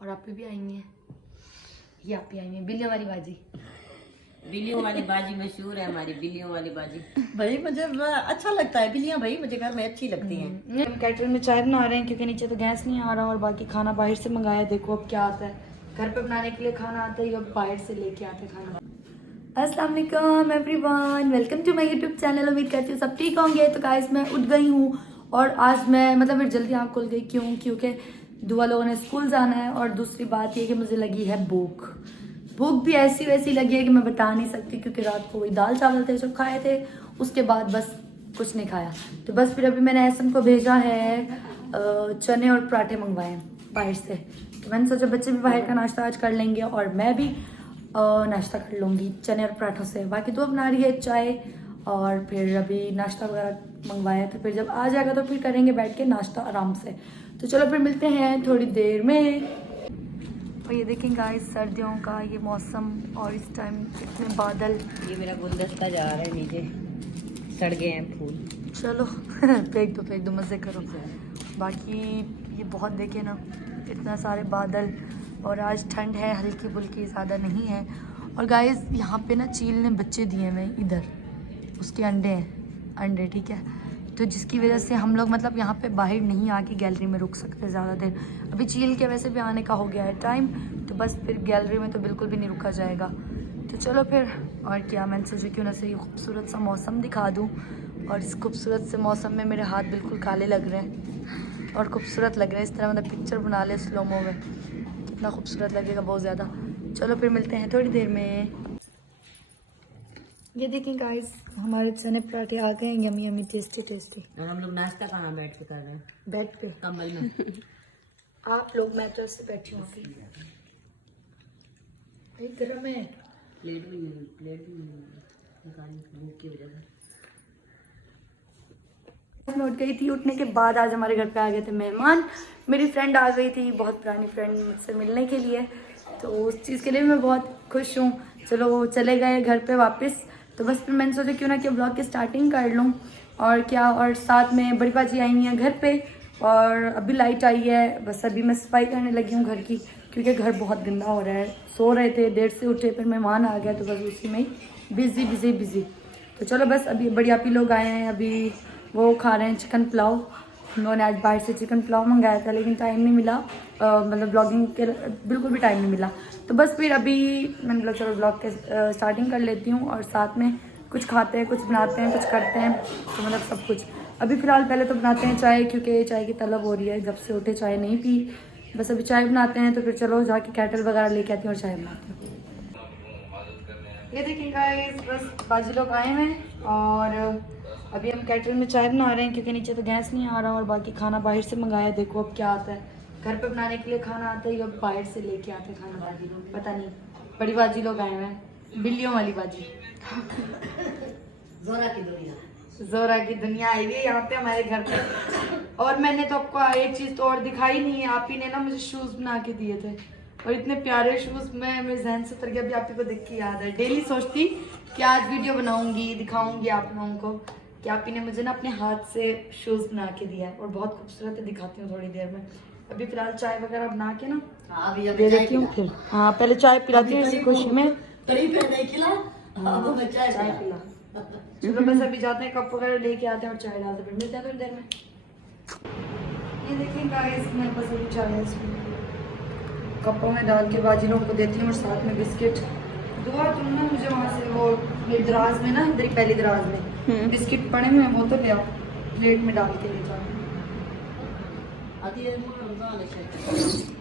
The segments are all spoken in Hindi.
और आप भी आई हैं, ये आप भी आई हैं। बिल्लियों वाली बाजी, बिल्लियों वाली बाजी मशहूर है हमारी, बिल्लियों वाली बाजी। भाई मुझे अच्छा लगता है बिल्लियाँ, भाई मुझे घर में अच्छी लगती हैं। हम कैटल में चाय बना रहे हैं क्योंकि नीचे तो गैस नहीं आ रहा और बाकी खाना बाहर से मंगाया। देखो अब क्या आता है, घर पे बनाने के लिए खाना आता है, अब बाहर से लेके आते हैं खाना। अस्सलाम वालेकुम everyone, welcome to my YouTube channel. उम्मीद करती हूँ सब ठीक होंगे। तो गाइस मैं उठ गई हूँ और आज मैं मेरी जल्दी आँख खुल गई। क्योंकि दुआ लोगों ने स्कूल जाना है और दूसरी बात ये कि मुझे लगी है भूख भी ऐसी वैसी लगी है कि मैं बता नहीं सकती, क्योंकि रात को वही दाल चावल थे जो खाए थे, उसके बाद बस कुछ नहीं खाया। तो बस फिर अभी मैंने एहसन को भेजा है चने और पराठे मंगवाए हैं बाहर से। तो मैंने सोचा बच्चे भी बाहर का नाश्ता आज कर लेंगे और मैं भी नाश्ता कर लूँगी चने और पराठों से। बाकी तो बना रही है चाय और फिर अभी नाश्ता वगैरह मंगवाया, तो फिर जब आ जाएगा तो फिर करेंगे बैठ के नाश्ता आराम से। तो चलो फिर मिलते हैं थोड़ी देर में। और ये देखें गाइस सर्दियों का ये मौसम और इस टाइम इतने बादल। ये मेरा गुलदस्ता जा रहा है नीचे, सड़ गए हैं फूल। चलो फेंक दो मज़े करो। बाकी ये बहुत देखे ना इतना सारे बादल, और आज ठंड है हल्की फुल्की, ज़्यादा नहीं है। और गाइस यहाँ पे ना चील ने बच्चे दिए हुए इधर, उसके अंडे ठीक है। तो जिसकी वजह से हम लोग यहाँ पे बाहर नहीं आके गैलरी में रुक सकते ज़्यादा देर। अभी चील के वैसे भी आने का हो गया है टाइम, तो बस फिर गैलरी में तो बिल्कुल भी नहीं रुका जाएगा। तो चलो फिर, और क्या, मैंने सोचा क्यों ना से खूबसूरत सा मौसम दिखा दूँ। और इस खूबसूरत से मौसम में मेरे हाथ बिल्कुल काले लग रहे हैं और खूबसूरत लग रहे हैं। इस तरह पिक्चर बना ले स्लोमो में, कितना खूबसूरत लगेगा, बहुत ज़्यादा। चलो फिर मिलते हैं थोड़ी देर में। ये देखें गाइस हमारे चने पराठे आ गए हैं, यमी यमी टेस्टी टेस्टी। और हम लोग नाश्ता कहाँ बैठ के कर रहे हैं? बेड पे, कम्बल में। आप लोग, मैं तो ऐसे बैठी हूँ। गरम है, प्लेट भी निकालने की भूख की वजह से। मैं उठ गई थी। उठने के बाद आज हमारे घर पे आ गए थे मेहमान। मेरी फ्रेंड आ गई थी, बहुत पुरानी फ्रेंड, मुझसे मिलने के लिए। तो उस चीज़ के लिए मैं बहुत खुश हूँ। चलो वो चले गए घर पे वापस, तो बस फिर मैंने सोचा क्यों ना कि ब्लॉग की स्टार्टिंग कर लूँ। और क्या, और साथ में बड़ी बाजी आई हुई है घर पे और अभी लाइट आई है। बस अभी मैं सफाई करने लगी हूँ घर की, क्योंकि घर बहुत गंदा हो रहा है। सो रहे थे, देर से उठे, फिर मेहमान आ गया तो बस उसी में ही बिज़ी। तो चलो बस अभी बड़ी आपी लोग आए हैं, अभी वो खा रहे हैं चिकन पुलाव। हम लोगों ने आज बाहर से चिकन पुलाव मंगाया था, लेकिन टाइम नहीं मिला, ब्लॉगिंग के बिल्कुल भी टाइम नहीं मिला। तो बस फिर अभी मैंने बोला चलो ब्लॉग के स्टार्टिंग कर लेती हूँ और साथ में कुछ खाते हैं, कुछ बनाते हैं, कुछ करते हैं। तो सब कुछ अभी फ़िलहाल पहले तो बनाते हैं चाय, क्योंकि चाय की तलब हो रही है, जब से उठे चाय नहीं पी। बस अभी चाय बनाते हैं, तो फिर चलो जाके कैटल वगैरह लेके आती हूँ और चाय बनाती हूँ। ये देखिए गाइस बस बाजी लोग आए हैं और अभी हम कैटल में चाय बना रहे हैं, क्योंकि नीचे तो गैस नहीं आ रहा और बाकी खाना बाहर से मंगाया। देखो अब क्या आता है, घर पे बनाने के लिए खाना आता है, अब बाहर से लेके आते हैं खाना। बाजी लोग पता नहीं, बड़ी बाजी लोग आए हुए हैं, बिल्लियों वाली बाजी। जोरा की दुनिया आई हुई है यहाँ पे हमारे घर पे। और मैंने तो आपको एक चीज़ तो और दिखाई नहीं है, आप ही ने ना मुझे शूज़ बना के दिए थे, और इतने प्यारे शूज़ में मेरे जहन से उतर गया। अभी आप ही को देख के याद है, डेली सोचती कि आज वीडियो बनाऊंगी, दिखाऊंगी आप लोगों को कि आप ही ने मुझे ना अपने हाथ से शूज़ बना के दिया है, और बहुत खूबसूरत है, दिखाती हूँ थोड़ी देर में। अभी फिलहाल चाय वगैरह बना के ना दे देती हूँ फिर। हाँ पहले चाय पिलाती हूँ इसी खुशी में। चाय पिला। चलो बस अभी जाते हैं, कप वगैरह लेके आते हैं और चाय डालते, फिर मिलते हैं थोड़ी देर में। ये देखिए गाइस मेरे पास अभी चाय है, इसमें कपों में डाल के बाजी लोगों को देती हूँ और साथ में बिस्किट। दुआ तुम ना मुझे वहाँ से वो मेरी दराज में ना, इधर ही पहली दराज में बिस्किट पड़े हुए हैं, वो तो ले आओ, प्लेट में डाल के ले जाओ।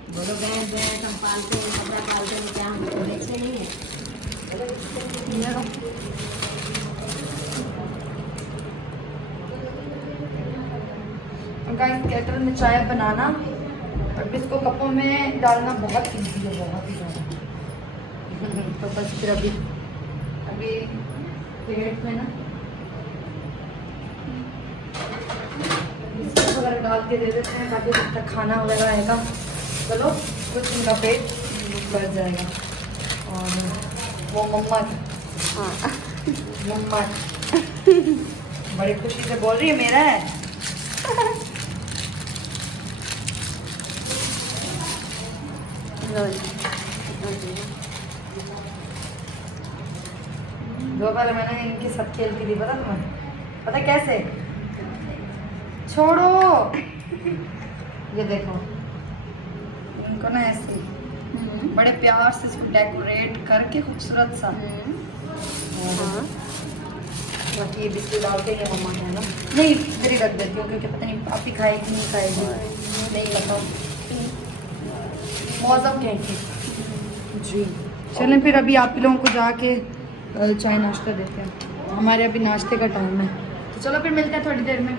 बोलो भैंस हम पालते हैं, कपड़ा पालते हैं, क्या हम बेचते नहीं है? गाइस केटल में चाय बनाना और इसको कपों में डालना बहुत ईजी है, बहुत ही ज़्यादा। तो बस फिर अभी प्लेट में ना बिस्किट वगैरह डाल के दे देते हैं, ताकि जब तक खाना वगैरह आएगा चलो कुछ उनका पेट भर जाएगा। और वो मम्मा बड़ी खुशी से बोल रही है मेरा है। दोपहर मैंने इनके साथ खेलती थी, पता तुम्हें? पता कैसे? छोड़ो, ये देखो इनको ना ऐसे बड़े प्यार से इसको डेकोरेट करके खूबसूरत सा। हाँ बाकी ये बिस्कुट डालते हैं मम्मा है ना, नहीं इधर ही रख देती हूँ क्योंकि पता नहीं आप ही खाएगी नहीं खाएगी नहीं पता। मौसम कैसी जी। चलें फिर अभी आप ही लोगों को जाके चाय नाश्ता देते हैं, हमारे अभी नाश्ते का टाइम है, तो चलो फिर मिलते हैं थोड़ी देर में।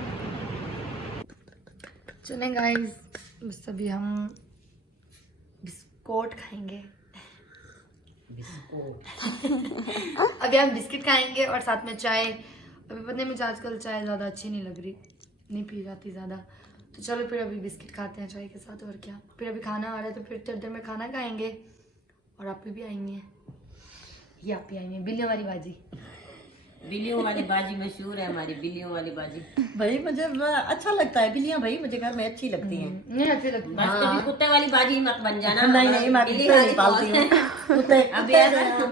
चलें गाइस, बस अभी हम बिस्कुट खाएंगे। अभी हम बिस्किट खाएंगे और साथ में चाय। अभी पता नहीं मुझे आजकल चाय ज़्यादा अच्छी नहीं लग रही, नहीं पी जाती ज़्यादा, तो चलो फिर अभी बिस्किट खाते हैं चाय के साथ। और क्या, फिर अभी खाना आ रहा है तो फिर थोड़ी देर में खाना खाएंगे और आप भी आएंगे, ये आप ही आएंगे। बिल्लियों वाली बाजी, बिल्लियों वाली बाजी मशहूर है हमारी, बिल्लियों वाली बाजी। भाई मुझे अच्छा लगता है बिल्लियां, भाई मुझे घर में अच्छी लगती हैं। नहीं अच्छी लगती बस कभी कुत्ते वाली बाजी मत बन जाना। नहीं मैं बिल्ली कुत्ते वाली नहीं पालती बहुत है। हूँ। कुत्ते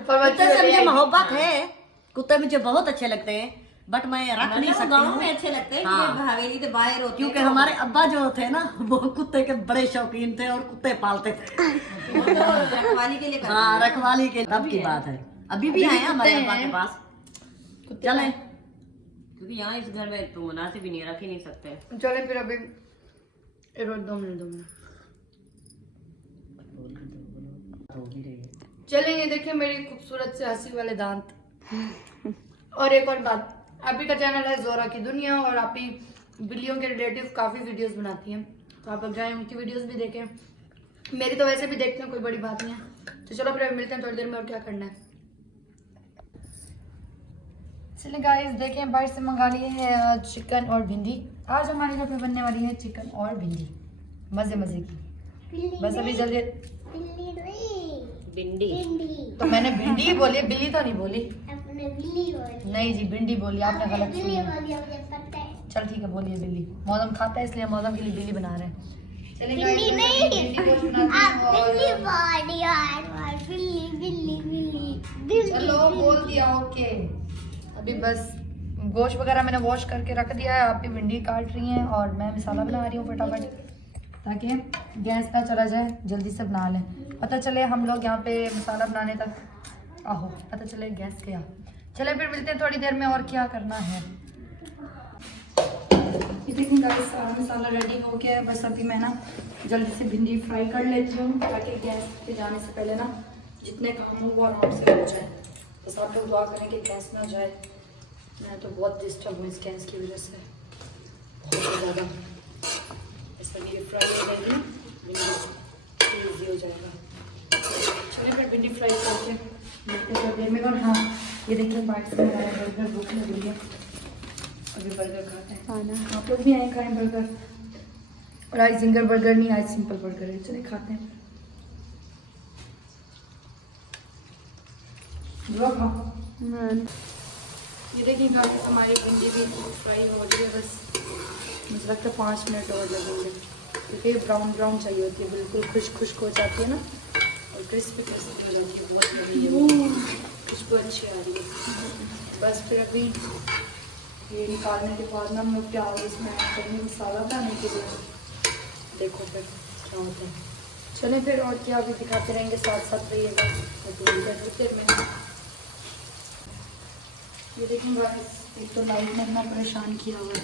कुत्ते से मुझे मोहब्बत है, कुत्ते मुझे बहुत अच्छे लगते हैं, बट मैं रख नहीं सकती गाँव हूँ में अच्छे लगते हैं, हाँ। हवेली तो बाहर होते क्योंकि हमारे अब्बा जो थे ना वो कुत्ते के बड़े शौकीन थे और कुत्ते पालते थे। रखवाली के लिए करते हाँ रखवाली के तब की बात है, अभी भी आए हमारे अब्बा के पास। चले हैं। क्योंकि यहाँ इस घर में तो मुनासिब ही नहीं, रख ही नहीं सकते। चले फिर अभी 2 मिनट चलेंगे। देखिए मेरी खूबसूरत से हंसी वाले दांत। और एक और बात, आप ही का चैनल है जोरा की दुनिया और आप ही बिल्लियों के रिलेटिव काफ़ी वीडियोस बनाती हैं, तो आप लोग जाएं उनकी वीडियोस भी देखें। मेरी तो वैसे भी देखते हैं, कोई बड़ी बात नहीं है। तो चलो फिर मिलते हैं थोड़ी देर में, और क्या करना है। चलिए गाइस, देखें बाहर से मंगा लिए हैं चिकन और भिंडी। आज हमारे घर पे बनने वाली है चिकन और भिंडी, मज़े मज़े की। बस अभी जल्दी भिंडी तो मैंने भिंडी ही बोली, बिल्ली तो नहीं बोली। अपने बिल्ली बोली। नहीं जी बोली बोली, आपने गलत बिल्ली सुनी। बोली, मुझे पता है। चल ठीक है, बोलिए बिल्ली। मौसम खाता है इसलिए मौसम के लिए बिल्ली बना रहे हैं। चलिए बिल्ली guys, नहीं, भिंडी गोश्त बनाते आप हैं और- बिल्ली बोली यार, बिल्ली बिल्ली बिल्ली बिल्ली। चलो बोल दिया, ओके। अभी बस गोश्त वगैरह मैंने वॉश करके रख दिया है, आप भी भिंडी काट रही हैं और मैं मसाला बना रही हूँ फटाफट, ताकि गैस ना चला जाए, जल्दी से बना लें। पता चले हम लोग यहाँ पे मसाला बनाने तक आहो, पता चले गैस गया। चले फिर मिलते हैं थोड़ी देर में, और क्या करना है। ये देखिए गाइस, सारा मसाला रेडी हो गया है। बस अभी मैं ना जल्दी से भिंडी फ्राई कर लेती हूँ, ताकि गैस पे जाने से पहले ना जितने काम हो वो आराम से हो जाए। बस आप लोग दुआ करें कि गैस ना जाए, मैं तो बहुत डिस्टर्ब हूँ इस गैस की वजह से, बहुत ज़्यादा। बस अभी ये फ्राई हो जाएगी ना, भिंडी ईजी हो जाएगा। चलिए फिर भिंडी फ्राई करके मिलते हैं थोड़ी देर में। और हाँ, ये देखिए बाइक से हमारा बर्गर भूख लग रही है, अभी बर्गर खाते हैं। आप लोग भी आए खाएं बर्गर, और आज जिंगर बर्गर नहीं, आज सिंपल बर्गर है। चलिए खाते हैं। ये देखिए गाइस, हमारी भिंडी भी फ्राई हो रही है। बस मुझे लगता है 5 मिनट और लगेंगे, क्योंकि ब्राउन ब्राउन चाहिए होती है, बिल्कुल खुश्क हो जाती है ना, और क्रिस्पी क्रिस्पी हो जाती है, बहुत बढ़िया खुशबू अच्छी आ रही है। बस फिर अभी ये निकालने के बाद ना हम लोग प्याज इसमें ऐड करेंगे मसाला बनाने के लिए। देखो फिर क्या होता है। चलें फिर, और क्या अभी दिखाते रहेंगे, साथ साथ रहिएगा। तो में ये देखेंगे गाइस, एक तो लाइट ने इतना परेशान किया हुआ है।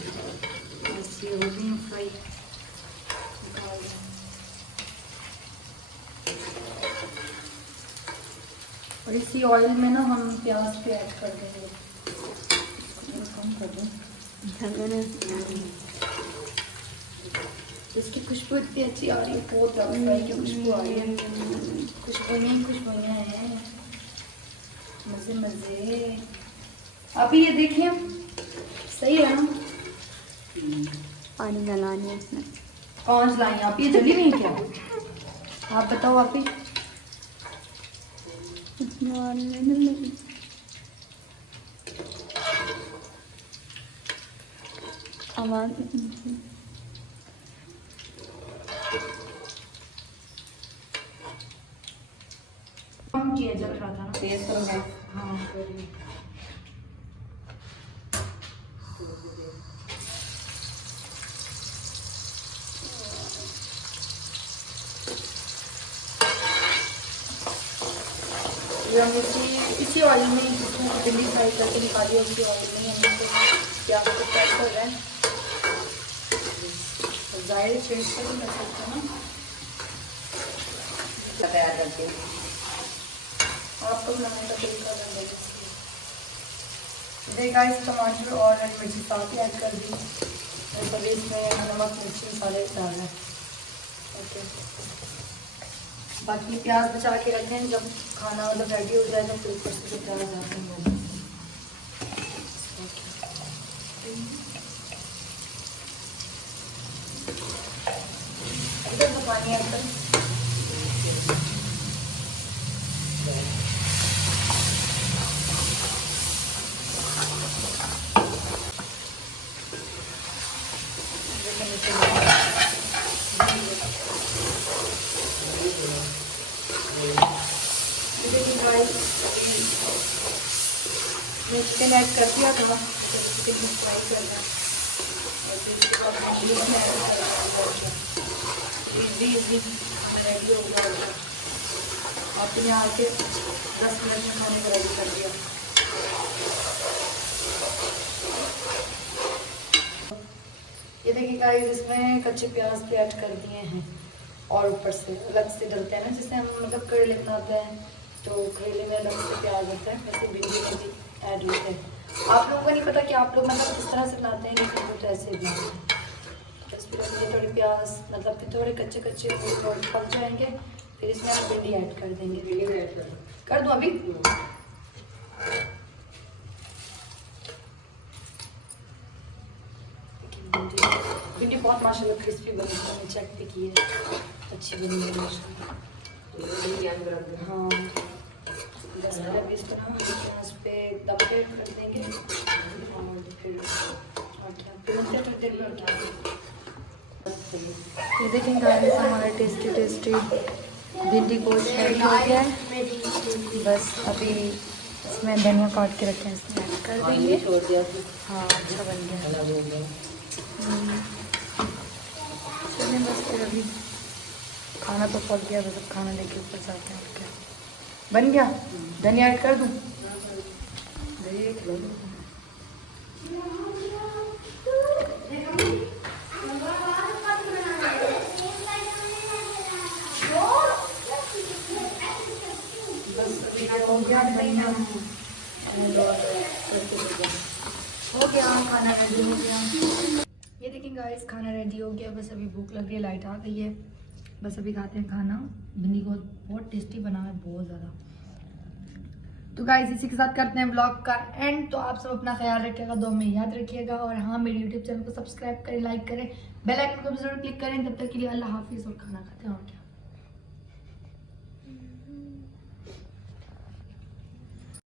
बस ये हो गई है फ्राई, निकाल दें। और इसी ऑयल में ना हम प्याज पे ऐड कर देंगे, इसको कम कर दूँ। इसकी खुशबू इतनी अच्छी आ रही है, बहुत ज़्यादा फ्राई की खुशबू आ रही है। खुशबुइयाँ हैं, मज़े मज़े। अभी ये देखिए सही है ना, पानी गलानी है इसमें। 5 लाई आप, ये जली नहीं क्या? आप बताओ आप ही। आवाज कम किया, जल रहा था ना। तेज करो गैस। हाँ ये हम इसी ऑयल में जिसमें भिंडी फ्राई करके निकाली है, उसी ऑयल में हम इसको प्याज को फ्राई कर रहे हैं। तो जाहिर चेंज कर नहीं कर सकते ना, तैयार करके आपको बनाने का तरीका बन देखा। इस टमाटर और हरी मिर्ची साथ ही ऐड कर दी, और सभी इसमें नमक मिर्ची मसाले डाल रहे हैं। ओके, बाकी प्याज बचा के रखें, जब खाना मतलब रेडी हो जाएगा फिर ऊपर से प्याज डालते हैं। इधर तो पानी ऐड करें। चिकन ऐड कर दिया थोड़ा, चिकन फ्राई करना है और फिर उसके बाद हम इसमें ऐड करेंगे। इजी रेडी हो गया होगा। आप यहाँ आके 10 मिनट में खाने को रेडी कर दिया। ये देखिए गाइस, इसमें कच्चे प्याज भी ऐड कर दिए हैं और ऊपर से अलग से डलते हैं ना, जिससे हम मतलब करेले बनाते हैं तो करेले में अलग से प्याज होता है, वैसे भिंडी में भी ऐड होते हैं। आप लोगों को नहीं पता कि आप लोग मतलब किस तरह से बनाते हैं, लेकिन वो तो ऐसे ही बनाते हैं। बस फिर हम ये थोड़े प्याज मतलब कि थोड़े कच्चे कच्चे पक जाएंगे, फिर इसमें हम भिंडी ऐड कर देंगे। कर दूँ अभी? भिंडी बहुत माशाल्लाह क्रिस्पी बनी है, मैंने चेक भी की है, अच्छी बनी है माशाल्लाह। हाँ बस अभी इस तरह गैस पे दम पे कर देंगे और फिर थोड़ी देर में उठा देंगे। ये देखें गाइस, हमारा टेस्टी टेस्टी भिंडी गोश्त रेडी हो गया है। बस अभी इसमें धनिया काट के रखे हैं, इसमें ऐड कर देंगे। हाँ अच्छा बन गया। चलिए बस फिर अभी खाना तो पक गया, बस अब खाना लेके ऊपर जाते हैं। क्या बन गया? धनिया ऐड कर दूँ? देख लो। हो गया खाना रेडी हो गया। ये देखें गाइस, खाना रेडी हो गया। बस अभी भूख लग रही है, लाइट आ गई है, बस अभी खाते हैं खाना। भिंडी को बहुत टेस्टी बना है, बहुत ज़्यादा। तो गाइस इसी के साथ करते हैं व्लॉग का एंड। तो आप सब अपना ख्याल रखिएगा, दो में याद रखिएगा, और हाँ मेरे यूट्यूब चैनल को सब्सक्राइब करें, लाइक करें, बेल आइकन को भी जरूर क्लिक करें। तब तक के लिए अल्लाह हाफिज़ और खाना खाते हैं और क्या।